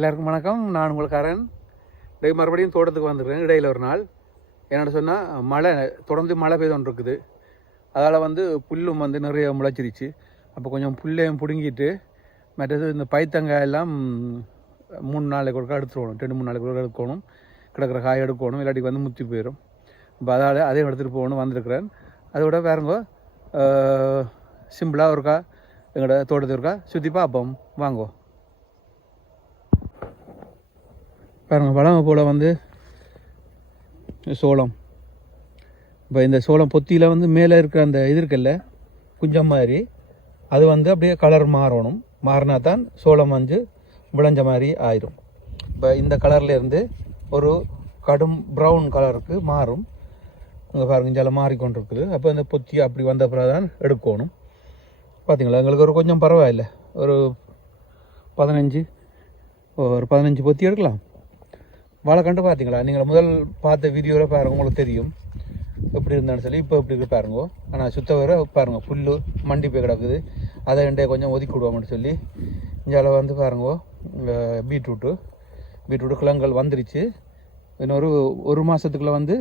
எல்லாருக்கும் வணக்கம். நான் உங்களுக்காரன் டெய் மறுபடியும் தோட்டத்துக்கு வந்துருக்கேன் இடையில் ஒரு நாள். என்னென்னு சொன்னால் மழை தொடர்ந்து மழை பெய்தோன்ட்ருக்குது அதால் வந்து புல்லும் வந்து நிறைய முளைச்சிருச்சு. அப்போ கொஞ்சம் புல்லையும் பிடுங்கிட்டு மற்றது இந்த பைத்தங்காய் எல்லாம் மூணு நாளைக்கு ஒருக்கா எடுத்துருவோம் ரெண்டு மூணு நாளைக்கு ஒருக்கா எடுக்கணும். கிடக்கிற காய் எடுக்கணும். இல்லாட்டி வந்து முத்தி போயிடும் இப்போ அதால் அதையும் எடுத்துகிட்டு போகணும் வந்திருக்கிறேன். அதோட பாருங்க சிம்பிளாக ஒருக்கா எங்களோட தோட்டத்து இருக்கா சுற்றி பார்ப்போம். வாங்கோ. பாருங்க வளமை போல் வந்து சோளம். இப்போ இந்த சோளம் பொத்தியில் வந்து மேலே இருக்கிற அந்த இது இருக்குல்ல குஞ்சம் மாதிரி அது வந்து அப்படியே கலர் மாறணும். மாறினா தான் சோளம் வந்து விளைஞ்ச மாதிரி ஆயிரும். இப்போ இந்த கலர்லேருந்து ஒரு கடும் ப்ரௌன் கலருக்கு மாறும். இங்கே பாருங்க இஞ்சால மாறிக்கொண்டிருக்குது. அப்போ இந்த பொத்தி அப்படி வந்த பிறகு தான் எடுக்கணும். பார்த்தீங்களா எங்களுக்கு ஒரு கொஞ்சம் பரவாயில்ல. ஒரு பதினஞ்சு ஒரு பதினஞ்சு பொத்தி எடுக்கலாம். வாழைக்கண்டு பார்த்தீங்களா? நீங்கள் முதல் பார்த்த வீடியோவில் பாருங்க உங்களுக்கு தெரியும். எப்படி இருந்தான்னு சொல்லி இப்போ எப்படி இருக்கு பாருங்க. ஆனால் சுத்த வர பாருங்க புல் மண்டி போய் கிடக்குது. அதை ரெண்டே கொஞ்சம் ஒதுக்கி விடுவோம்னு சொல்லி இங்கே வந்து பாருங்க பீட்ரூட்டு. பீட்ரூட்டு கிழங்குகள் வந்துருச்சு. இன்னொரு ஒரு மாதத்துக்குள்ளே வந்து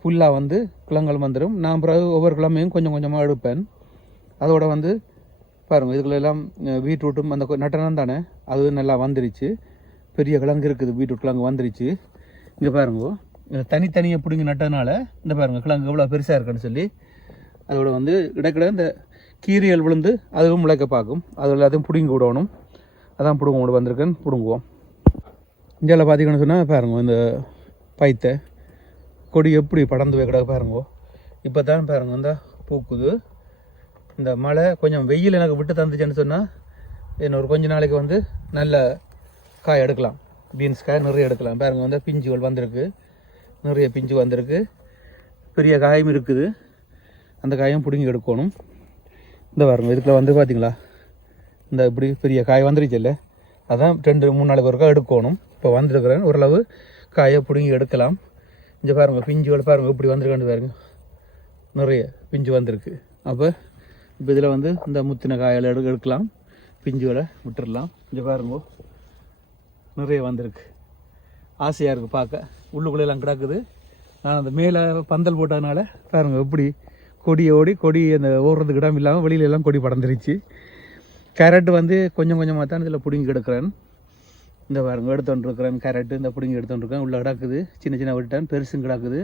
ஃபுல்லாக வந்து கிழங்கல் வந்துடும் நான் பிறகு ஒவ்வொரு கிழமையும் கொஞ்சம் கொஞ்சமாக எடுப்பேன். அதோட வந்து பாருங்க இதுக்குள்ள எல்லாம் பீட்ரூட்டும் அந்த நட்டனம் தானே அது நல்லா வந்துருச்சு. பெரிய கிழங்கு இருக்குது பீட்ரூட் கிழங்கு வந்துருச்சு. இங்கே பாருங்க தனித்தனியாக பிடுங்கி நட்டதுனால இந்த பாருங்க கிழங்கு எவ்வளோ பெருசாக இருக்குன்னு சொல்லி அதோட வந்து இடக்கிட இந்த கீரியல் விழுந்து அதுவும் முளைக்க பார்க்கும். அது எல்லாத்தையும் பிடுங்கி விடணும். அதான் பிடுங்க உங்களுக்கு வந்திருக்குன்னு பிடுங்குவோம். இந்தியாவில் பார்த்தீங்கன்னு சொன்னால் பாருங்க இந்த பைத்தை கொடி எப்படி படர்ந்து வைக்கிட பாருங்கோ இப்போ தான் பாருங்க இந்த பூக்குது. இந்த மழை கொஞ்சம் வெயில் எனக்கு விட்டு தந்துச்சுன்னு சொன்னால் இன்னொரு கொஞ்ச நாளைக்கு வந்து நல்ல காய் எடுக்கலாம். பீன்ஸ் காய் நிறைய எடுக்கலாம். பாருங்க வந்து பிஞ்சுகள் வந்திருக்கு. நிறைய பிஞ்சு வந்திருக்கு. பெரிய காயும் இருக்குது. அந்த காயும் பிடுங்கி எடுக்கணும். இந்த பாருங்க இதுக்குள்ள வந்து பார்த்தீங்களா இந்த இப்படி பெரிய காய் வந்துருச்சுல்ல? அதான் ரெண்டு மூணு நாளைக்கு ஒருக்கா எடுக்கணும். இப்போ வந்திருக்கிறேன். ஓரளவு காயை பிடுங்கி எடுக்கலாம். இங்கே பாருங்க பிஞ்சுகள் பாருங்க இப்படி வந்திருக்கான்னு பாருங்கள் நிறைய பிஞ்சு வந்திருக்கு. அப்போ இப்போ இதில் வந்து இந்த முத்தின காயில் எடு எடுக்கலாம். பிஞ்சுகளை விட்டுடலாம் இங்கே பாருங்க. நிறைய வந்திருக்கு. ஆசையாக இருக்குது பார்க்க. உள்ளுக்குள்ளே எல்லாம் கிடக்குது. நான் அந்த மேலே பந்தல் போட்டதுனால பாருங்கள் எப்படி கொடி ஓடி கொடி அந்த ஓடுறதுக்கு இடம் இல்லாமல் வெளியில எல்லாம் கொடி படந்துருச்சு கேரட் வந்து கொஞ்சம் கொஞ்சமாக தான் இதில் பிடுங்கி எடுக்கிறேன். இந்த பாருங்க எடுத்துட்டு இருக்கிறேன் கேரட்டு இந்த பிடுங்கி எடுத்துட்டு இருக்கேன் உள்ளே கிடக்குது. சின்ன சின்ன விட்டேன் பெருசும் கிடக்குது.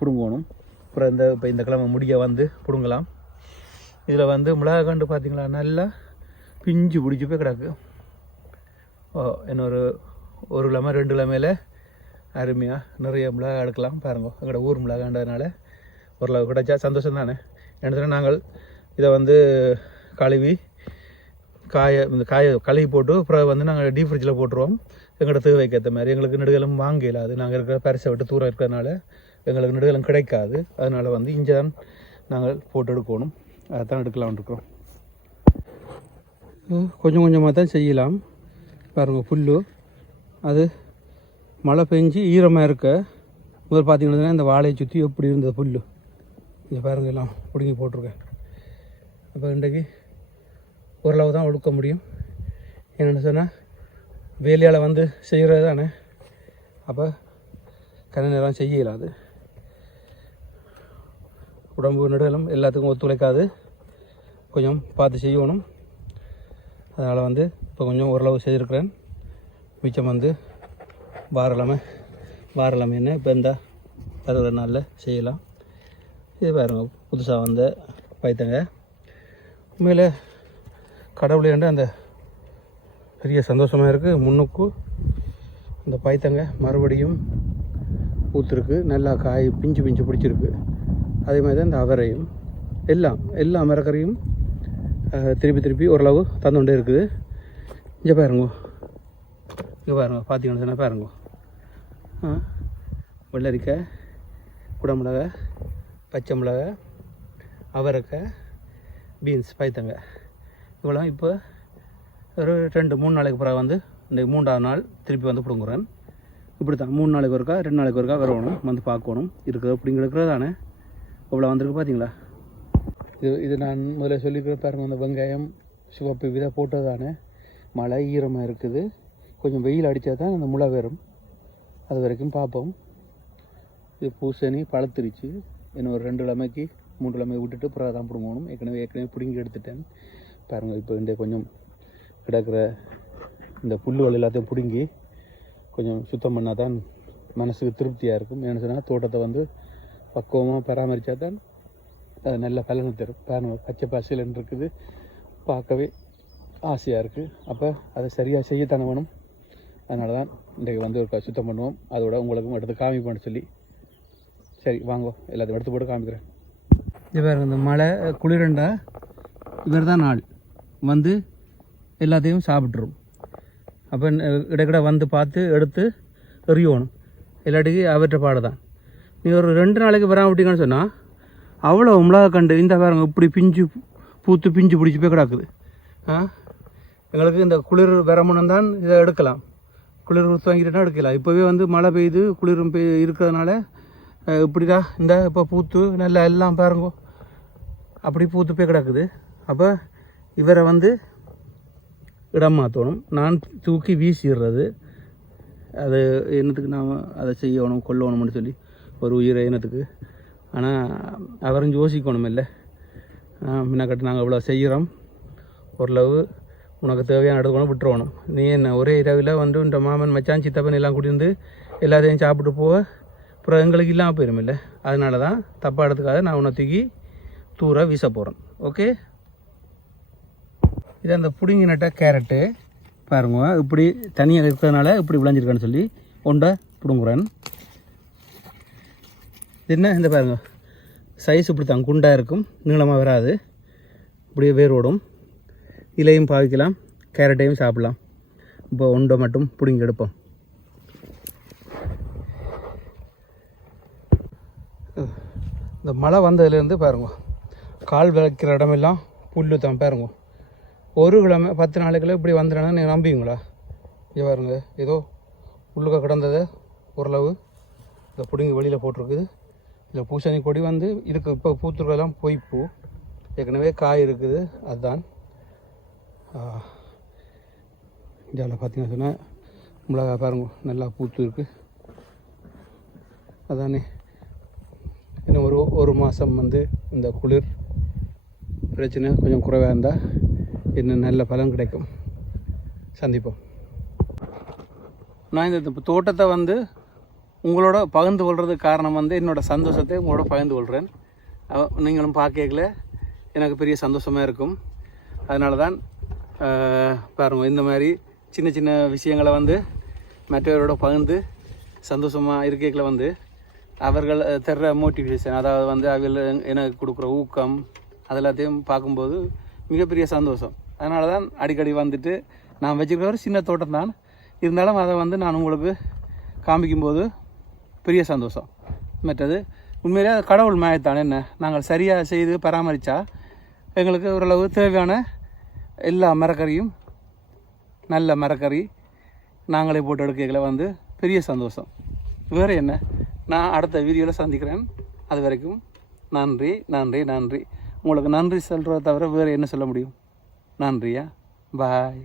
பிடுங்கணும். அப்புறம் இந்த இப்போ இந்த கிழமை முடிய வந்து பிடுங்கலாம். இதில் வந்து மிளகா கண்டு பார்த்தீங்களா நல்லா பிஞ்சு பிடிச்சி போய் கிடக்கு. இன்னொரு ஒரு கிழமை ரெண்டு கிழமையில் அருமையாக நிறைய மிளகா எடுக்கலாம். பாருங்க எங்களோட ஊர் மிளகான்றதுனால ஓரளவு கிடைச்சா சந்தோஷம் தானே என்ன நாங்கள் இதை வந்து கழுவி காய இந்த காய கழுவி போட்டு அப்புறம் வந்து நாங்கள் டீப் ஃப்ரிட்ஜில் போட்டுருவோம். எங்களோட தேவைக்கு ஏற்ற மாதிரி. எங்களுக்கு நெடுகலும் வாங்க இல்லாது நாங்கள் இருக்கிற பரிசை விட்டு தூரம் இருக்கிறதுனால எங்களுக்கு நெடுகலும் கிடைக்காது. அதனால் வந்து இங்கே தான் நாங்கள் போட்டு எடுக்கணும். அதை தான் எடுக்கலாம்னு இருக்கோம் கொஞ்சம் கொஞ்சமாக தான் செய்யலாம். பாருங்கள் புல்லு. அது மழை பெஞ்சு ஈரமாக இருக்க. முதல் பார்த்தீங்கன்னா இந்த வாழையை சுற்றி எப்படி இருந்தது புல்லு. இங்கே பாருங்கள் எல்லாம் பிடுங்கி போட்டிருக்கேன். அப்போ இன்றைக்கு ஓரளவு தான் ஒழுக்க முடியும். என்னென்னு சொன்னால் வேலையால் வந்து செய்கிறது தானே. அப்போ கண்ண நேரம் செய்ய இயலாது உடம்பு நடுகளும் எல்லாத்துக்கும் ஒத்துழைக்காது. கொஞ்சம் பார்த்து செய்யணும். அதனால் வந்து இப்போ கொஞ்சம் ஓரளவு செய்திருக்கிறேன். மிச்சம் வந்து வாரலாமே. வாரலாமே என்ன? இப்போ இந்த பதினொரு நாளில் செய்யலாம். இது பாருங்க புதுசாக வந்த பைத்தங்க. உண்மையில் கடவுளேண்டு அந்த பெரிய சந்தோஷமாக இருக்குது முன்னுக்கு அந்த பைத்தங்க மறுபடியும் பூத்துருக்கு. நல்லா காய் பிஞ்சு பிஞ்சு பிடிச்சிருக்கு. அதே மாதிரி தான் இந்த அவரையும். எல்லாம் எல்லா மரக்கரையும் திருப்பி திருப்பி ஓரளவு தந்துகொண்டே இருக்குது. இங்கே பாருங்க. இங்கே பாருங்க பார்த்தீங்கன்னு சொன்னால் பாருங்க. வெள்ளரிக்காய் குடமிளகா பச்சை மிளகாய் அவரைக்காய் பீன்ஸ் பைத்தங்க. இவ்வளோ இப்போ ஒரு ரெண்டு மூணு நாளைக்கு பிறகு வந்து இந்த மூன்றாவது நாள் திருப்பி வந்து பிடுங்குறேன். இப்படி தான் மூணு நாளைக்கு ஒருக்கா ரெண்டு நாளைக்கு ஒருக்கா வரணும் வந்து பார்க்கணும். இருக்கிறது பிடிங்க இவ்வளோ வந்திருக்கு பார்த்தீங்களா இது இது நான் முதல்ல சொல்லிக்கிற பாருங்க அந்த வெங்காயம் சிவப்பு விதை போட்டது தானே மழை ஈரமாக இருக்குது. கொஞ்சம் வெயில் அடித்தா தான் அந்த முளை வரும். அது வரைக்கும் பார்ப்போம். இது பூசணி பழத்திருச்சு. இன்னும் ஒரு ரெண்டு இளமைக்கு மூணு கிழமை விட்டுட்டு அப்புறம் தான் பிடுங்கணும். ஏற்கனவே ஏற்கனவே பிடுங்கி எடுத்துட்டேன். பாருங்கள் இப்போ இந்த கொஞ்சம் கிடக்கிற இந்த புல்லுகள் எல்லாத்தையும் பிடுங்கி கொஞ்சம் சுத்தம் பண்ணால் தான் மனசுக்கு திருப்தியாக இருக்கும். ஏன்னு சொன்னால் தோட்டத்தை வந்து பக்குவமாக பராமரித்தா தான் அது நல்ல பலனை தரும். பாருங்க பச்சை பசலன்னு இருக்குது. பார்க்கவே ஆசையாக இருக்குது அப்போ அதை சரியாக செய்யத்தானே வேணும். அதனால தான் இன்றைக்கு வந்து ஒரு சுத்தம் பண்ணுவோம். அதோட உங்களுக்கும் எடுத்து காமிப்போன்னு சொல்லி. சரி வாங்கோ. எல்லாத்தையும் எடுத்து போட்டு காமிக்கிறேன். இது பாருங்க இந்த மழை குளிரண்டா இவர் தான் நாள். வந்து எல்லாத்தையும் சாப்பிட்ரும் அப்போ இடைக்கிட வந்து பார்த்து எடுத்து எறியணும். இல்லாட்டிக்கு அவற்றை பாடு தான் நீ ஒரு ரெண்டு நாளைக்கு வராம விட்டீங்கன்னு சொன்னால் அவ்வளோ மிளகா கண்டு இந்த பாருங்க இப்படி பிஞ்சு பூத்து பிஞ்சு பிடிச்சி போய் கிடக்குது. ஆ? எங்களுக்கு இந்த குளிர் வரமுன்னு தான் இதை எடுக்கலாம். குளிர் கொடுத்து வாங்கிட்டுனா எடுக்கலாம். இப்போவே வந்து மழை பெய்யுது குளிரும் பெய் இருக்கிறதுனால அஹ், இப்படிதான் இந்த இப்போ பூத்து நல்லா எல்லாம் பாருங்கோ. அப்படி பூத்து போய் கிடக்குது. அப்போ இவரை வந்து இடம் மாற்றணும் நான் தூக்கி வீசிடுறது. அது என்னத்துக்கு நாம் அதை செய்யணும் கொல்லணும்னு சொல்லி ஒரு உயிரை இனத்துக்கு ஆனால் அவரும் யோசிக்கணும் இல்லை முன்னக்கட்டு நாங்கள் இவ்வளோ செய்கிறோம் ஓரளவு உனக்கு தேவையான இடத்துக்கு விட்டுருவணும். நீ என்ன ஒரே இரவில் வந்து இந்த மாமன் மச்சான் சித்தப்பன் எல்லாம் கூட்டியிருந்து எல்லாத்தையும் சாப்பிட்டு போக அப்புறம் எங்களுக்கு இல்லாமல் போயிடும் இல்லை அதனால தான் தப்பாக எடுத்துக்காத நான் உன்னை தூக்கி தூர வீச போகிறேன் ஓகே? இது அந்த புடுங்கி நட்ட கேரட்டு. பாருங்க இப்படி தனியாக இருக்கிறதுனால இப்படி விளைஞ்சிருக்கான்னு சொல்லி ஒன்றை பிடுங்குறேன். இது என்ன இந்த பாருங்க. சைஸ் இப்படி தான் குண்டாக இருக்கும் நீளமாக வராது. இப்படியே வேரோடும் இலையும் பாவிக்கலாம் கேரட்டையும் சாப்பிடலாம். இப்போ ஒன்றை மட்டும் பிடுங்கி எடுப்போம். இந்த மழை வந்ததுலேருந்து பாருங்க கால் விளக்கிற இடமெல்லாம் புல்லு தான் பாருங்க. ஒரு கிழமை பத்து நாளைக்குள்ள இப்படி வந்துடுனா நீங்கள் நம்புவீங்களா? இங்கே பாருங்க ஏதோ உள்ளுக்க கிடந்ததை ஓரளவு இந்த பிடுங்கி வெளியில் போட்டிருக்குது. இதில் பூசணி கொடி வந்து இருக்குது இப்போ பூத்துருக்கெல்லாம் பொய்ப்பூ ஏற்கனவே காய் இருக்குது. அதுதான் இந்தியாவில் பார்த்தீங்கன்னா சொன்னால் மிளகா பாருங்க நல்லா பூத்து இருக்குது அதானே. இன்னும் ஒரு ஒரு மாதம் வந்து இந்த குளிர் பிரச்சனை கொஞ்சம் குறைவாக இருந்தால் இன்னும் நல்ல பலன் கிடைக்கும். சந்திப்போம். நான் இந்த தோட்டத்தை வந்து உங்களோட பகிர்ந்து கொள்றதுக்கு காரணம் வந்து என்னோட சந்தோஷத்தை உங்களோட பகிர்ந்து கொள்கிறேன் அவ- நீங்களும் பார்க்கல எனக்கு பெரிய சந்தோஷமாக இருக்கும். அதனால தான் ஆஹ், பாருங்க இந்த மாதிரி சின்ன சின்ன விஷயங்களை வந்து மற்றவரோட பகிர்ந்து சந்தோஷமாக இருக்கைகளை வந்து அவர்கள் தர்ற மோட்டிவேஷன் அதாவது வந்து அவர்கள் எனக்கு கொடுக்குற ஊக்கம் அது எல்லாத்தையும் பார்க்கும்போது மிகப்பெரிய சந்தோஷம். அதனால தான் அடிக்கடி வந்துட்டு நான் வச்சுருக்கிற ஒரு சின்ன தோட்டம் தான் இருந்தாலும் அதை வந்து நான் உங்களுக்கு காமிக்கும்போது பெரிய சந்தோஷம். மற்றது உண்மையிலே கடவுள் மாயத்தான் என்ன? நாங்கள் சரியாக செய்து பராமரித்தா எங்களுக்கு ஓரளவு தேவையான எல்லா மரக்கறியும் நல்ல மரக்கறி நாங்களே போட்டு எடுக்கைகளை வந்து பெரிய சந்தோஷம். வேறு என்ன? நான் அடுத்த வீடியோவில் சந்திக்கிறேன். அது வரைக்கும் நன்றி நன்றி நன்றி. உங்களுக்கு நன்றி சொல்கிறத தவிர வேறு என்ன சொல்ல முடியும்? நன்றியா? பாய்